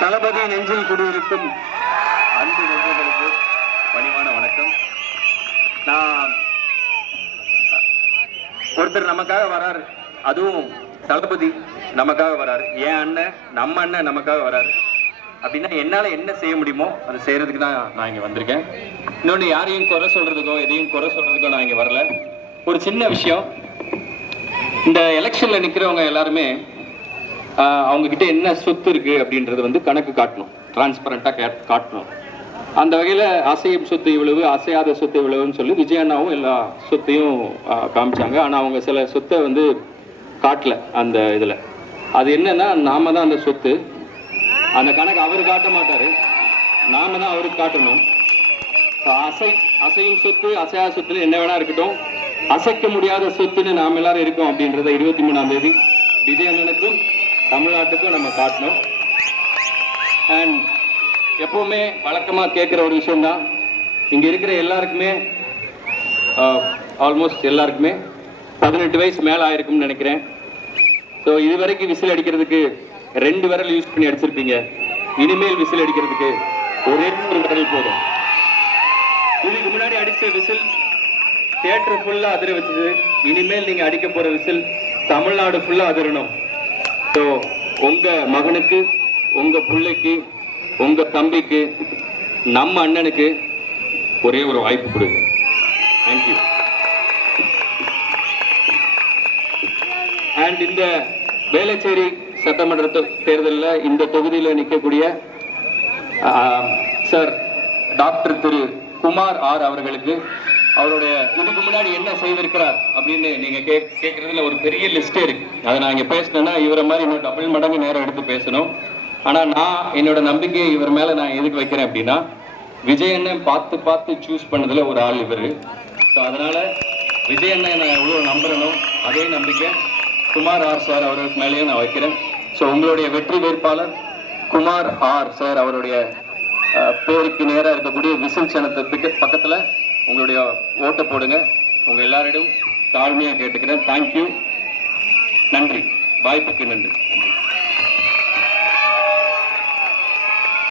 தளபதி நெஞ்சில் குடியிருக்கும் அன்பு நெஞ்சங்களுக்கு பணிவான வணக்கம். நான் ஒருத்தர் நமக்காக வராரு, அதுவும் தளபதி நமக்காக வராரு, என் அண்ணன் நம்ம அண்ணன் நமக்காக வராரு அப்படின்னா என்னால என்ன செய்ய முடியுமோ அதை செய்யறதுக்கு தான் நான் இங்க வந்திருக்கேன். இன்னொன்னு யாரையும் குறை சொல்றதுக்கோ எதையும் குறை சொல்றதுக்கோ நான் இங்க வரல. ஒரு சின்ன விஷயம், இந்த எலெக்ஷன்ல நிக்கிறவங்க எல்லாருமே அவங்க கிட்ட என்ன சொத்து இருக்கு அப்படின்றது வந்து கணக்கு காட்டணும், டிரான்ஸ்பரண்டா காட்டணும். அந்த வகையில அசையும் சொத்து இவ்வளவு, அசையாத சொத்து இவ்வளவுன்னு சொல்லி விஜய் அண்ணாவும் எல்லா சொத்தையும் காமிச்சாங்க. ஆனா அவங்க சில சொத்தை வந்து காட்டல அந்த இதுல. அது என்னன்னா, நாம தான் அந்த சொத்து. அந்த கணக்கு அவரு காட்ட மாட்டாரு, நாம தான் அவருக்கு காட்டணும். அசையும் சொத்து அசையாத சொத்துன்னு என்ன வேணா இருக்கட்டும், அசைக்க முடியாத சொத்துன்னு நாம எல்லாரும் இருக்கோம் அப்படின்றத 23ஆம் தேதி விஜய் அண்ணனுக்கும் தமிழ்நாட்டுக்கும் நம்ம காட்டணும். அண்ட் எப்பவுமே வழக்கமா கேட்கிற ஒரு விஷயம் தான், இங்க இருக்கிற எல்லாருக்குமே ஆல்மோஸ்ட் எல்லாருக்குமே 18 வயசு மேல ஆயிருக்கும்னு நினைக்கிறேன். ஸோ இதுவரைக்கும் விசில் அடிக்கிறதுக்கு 2 விரல் யூஸ் பண்ணி அடிச்சிருப்பீங்க. இனிமேல் விசில் அடிக்கிறதுக்கு ஒரே ஒரு விரல் போதும். இதுக்கு முன்னாடி அடிச்ச விசில் தியேட்டர் ஃபுல்லா அதிர வச்சது. இனிமேல் நீங்க அடிக்க போற விசில் தமிழ்நாடு ஃபுல்லா அதிரணும். ஸோ உங்க மகனுக்கு, உங்க பிள்ளைக்கு, உங்க தம்பிக்கு, நம்ம அண்ணனுக்கு ஒரே ஒரு வாய்ப்பு கொடுங்க. தேங்க்யூ. அண்ட் இந்த வேளச்சேரி சட்டமன்ற தேர்தலில் இந்த தொகுதியில் நிற்கக்கூடிய சார் டாக்டர் திரு குமார் ஆர் அவர்களுக்கு அவருடைய இதுக்கு முன்னாடி என்ன செய்திருக்கிறார் அப்படின்னு நீங்க கேட்கறதுல ஒரு பெரிய லிஸ்டே இருக்கு. அதை நான் இங்க பேசினேன்னா இவரை மாதிரி இன்னும் டபுள் மடங்கு நேரம் எடுத்து பேசணும். ஆனா நான் என்னோட நம்பிக்கையை இவர் மேல நான் எதுக்கு வைக்கிறேன் அப்படின்னா, விஜய் அண்ணன் பார்த்து பார்த்து சூஸ் பண்ணதுல ஒரு ஆள் இவரு. ஸோ அதனால விஜய் அண்ணன் நான் எவ்வளவு நம்புறனோ அதே நம்பிக்கை குமார் ஆர் சார் அவருக்கு மேலேயும் நான் வைக்கிறேன். ஸோ உங்களுடைய வெற்றி வேட்பாளர் குமார் ஆர் சார் அவருடைய பேருக்கு நேராக இருக்கக்கூடிய விசில் சின்னத்துக்கு பக்கத்துல உங்களுடைய ஓட்டை போடுங்க. உங்க எல்லாரிடம் தாழ்மையா கேட்டுக்கிறேன். தேங்க்யூ. நன்றி. வாய்ப்புக்கு நன்றி.